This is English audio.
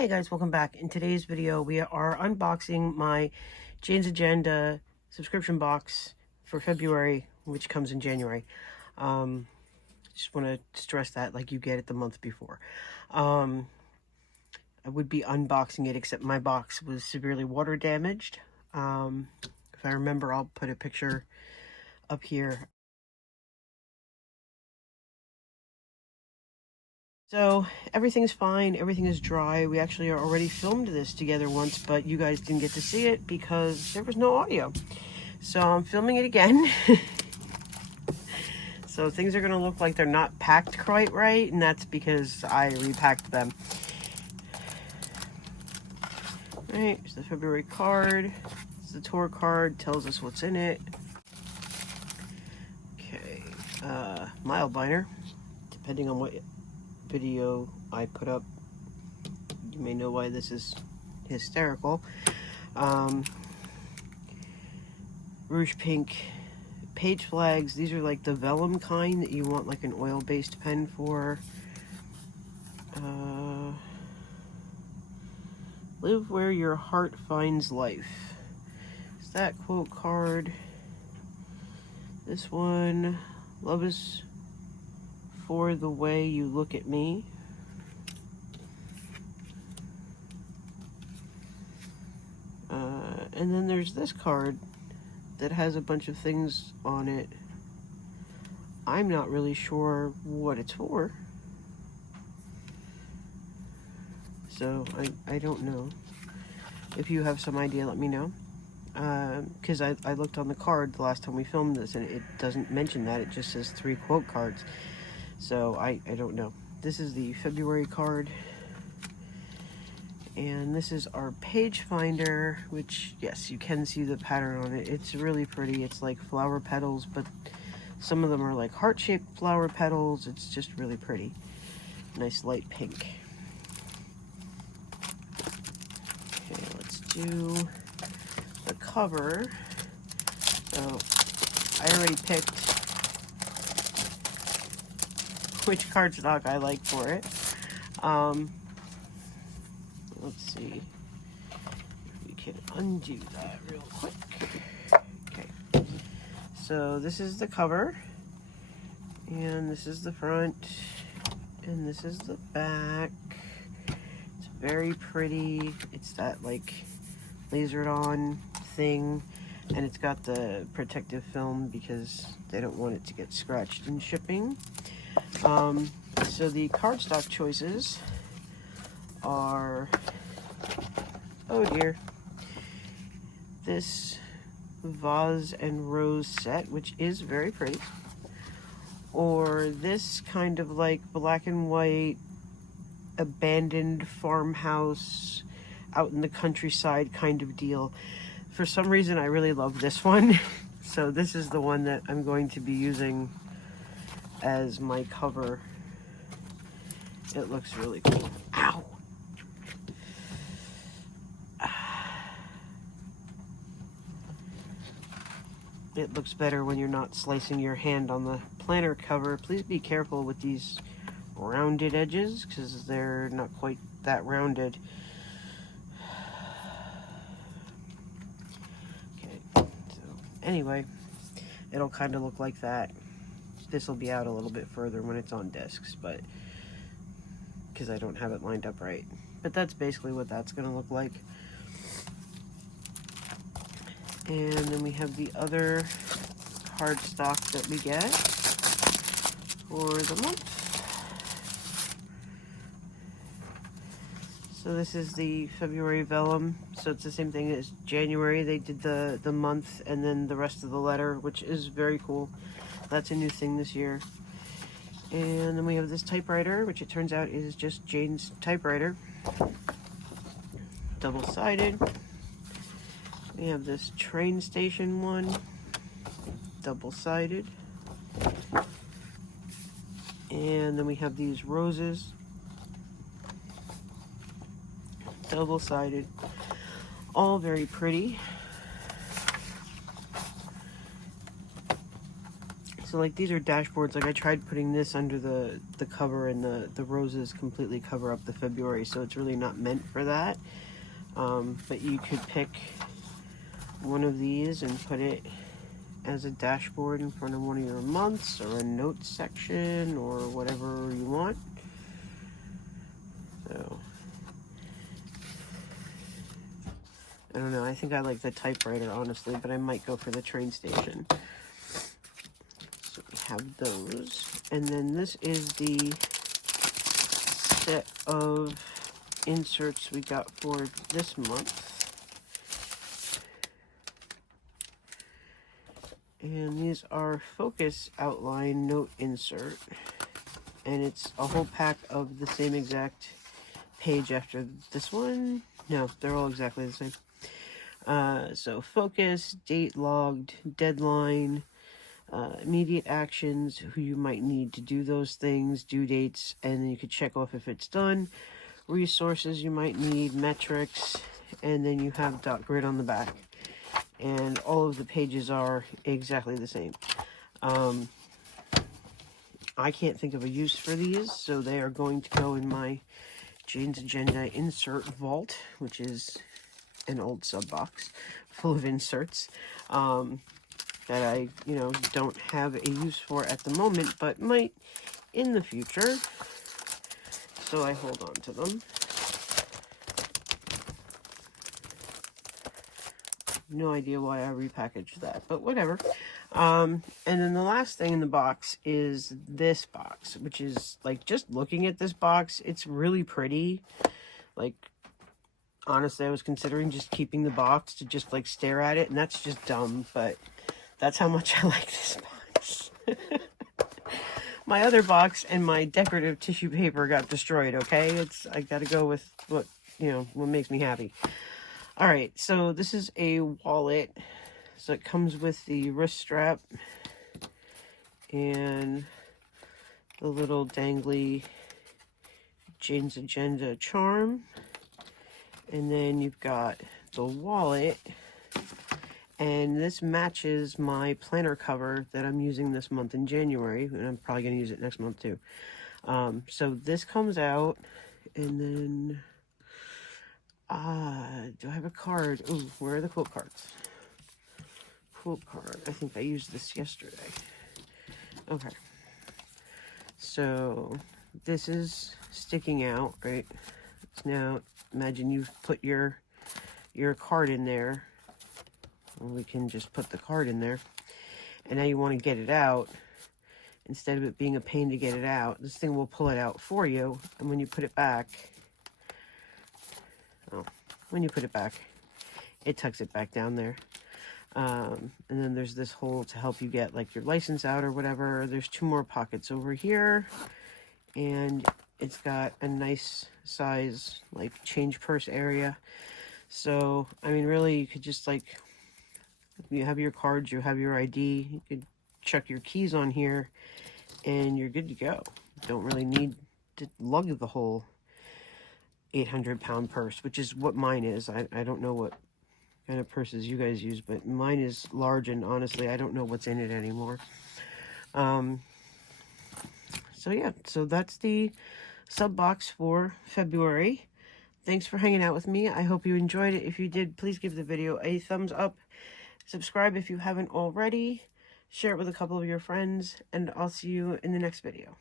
Hey guys, welcome back. In today's video, we are unboxing my Jane's Agenda subscription box for February, which comes in January. Just want to stress that like you get it the month before. I would be unboxing it, except my box was severely water damaged. If I remember, I'll put a picture up here. So everything's fine, everything is dry. We actually already filmed this together once, but you guys didn't get to see it because there was no audio. So I'm filming it again. So things are gonna look like they're not packed quite right, and that's because I repacked them. All right, here's the February card. It's the tour card, tells us what's in it. Okay, mile binder, depending on what video I put up, you may know why this is hysterical. Rouge pink page flags. These are like the vellum kind that you want like an oil-based pen for. Live where your heart finds life. Is that quote card? This one, love is for the way you look at me. And then there's this card that has a bunch of things on it. I'm not really sure what it's for. So I don't know. If you have some idea, let me know. Because I looked on the card the last time we filmed this and it doesn't mention that. It just says 3 quote cards. So I don't know. This is the February card. And this is our page finder, which, yes, you can see the pattern on it. It's really pretty. It's like flower petals, but some of them are like heart-shaped flower petals. It's just really pretty. Nice light pink. Okay, let's do the cover. So I already picked which cardstock I like for it. Let's see if we can undo that real quick. Okay, so this is the cover, and this is the front, and this is the back. It's very pretty. It's that like lasered on thing, and it's got the protective film because they don't want it to get scratched in shipping. So the cardstock choices are, oh dear, this vase and rose set, which is very pretty, or this kind of like black and white abandoned farmhouse out in the countryside kind of deal. For some reason I really love this one. So this is the one that I'm going to be using as my cover. It looks really cool. Ow! It looks better when you're not slicing your hand on the planner cover. Please be careful with these rounded edges because they're not quite that rounded. Okay, so anyway, it'll kind of look like that. This will be out a little bit further when it's on discs, but because I don't have it lined up right. But that's basically what that's going to look like. And then we have the other cardstock that we get for the month. So this is the February vellum. So it's the same thing as January. They did the month and then the rest of the letter, which is very cool. That's a new thing this year. And then we have this typewriter, which it turns out is just Jane's typewriter. Double-sided. We have this train station one, double-sided. And then we have these roses, double-sided, all very pretty. So like these are dashboards. Like I tried putting this under the cover, and the roses completely cover up the February, so it's really not meant for that. But you could pick one of these and put it as a dashboard in front of one of your months, or a notes section, or whatever you want. So I don't know, I think I like the typewriter, honestly, but I might go for the train station. So we have those. And then this is the set of inserts we got for this month. And these are focus outline note insert. And it's a whole pack of the same exact page after this one. No, they're all exactly the same. So focus, date logged, deadline, immediate actions, who you might need to do those things, due dates, and then you could check off if it's done, resources you might need, metrics, and then you have dot grid on the back. And all of the pages are exactly the same. I can't think of a use for these, so they are going to go in my Jane's Agenda insert vault, which is an old sub box full of inserts that I, don't have a use for at the moment, but might in the future. So I hold on to them. No idea why I repackaged that, but whatever. And then the last thing in the box is this box, which is like, just looking at this box, it's really pretty. Like, honestly, I was considering just keeping the box to just like stare at it, and that's just dumb, but that's how much I like this box. My other box and my decorative tissue paper got destroyed, okay? I gotta go with what makes me happy. All right, so this is a wallet. So it comes with the wrist strap and the little dangly Jane's Agenda charm. And then you've got the wallet. And this matches my planner cover that I'm using this month in January. And I'm probably going to use it next month too. So this comes out, and then... do I have a card? Ooh, where are the quote cards? Quote card. I think I used this yesterday. Okay. So this is sticking out, right? Now imagine you've put your card in there. Well, we can just put the card in there. And now you want to get it out. Instead of it being a pain to get it out, this thing will pull it out for you. And when you put it back, it tucks it back down there. And then there's this hole to help you get like your license out or whatever. There's 2 more pockets over here, and it's got a nice size like change purse area. So I mean, really, you could just like, you have your cards, you have your ID, you could chuck your keys on here, and you're good to go. You don't really need to lug the whole 800-pound purse, which is what mine is. I don't know what kind of purses you guys use, but mine is large, and honestly, I don't know what's in it anymore. So yeah, so that's the sub box for February. Thanks for hanging out with me. I hope you enjoyed it. If you did, please give the video a thumbs up. Subscribe if you haven't already. Share it with a couple of your friends, and I'll see you in the next video.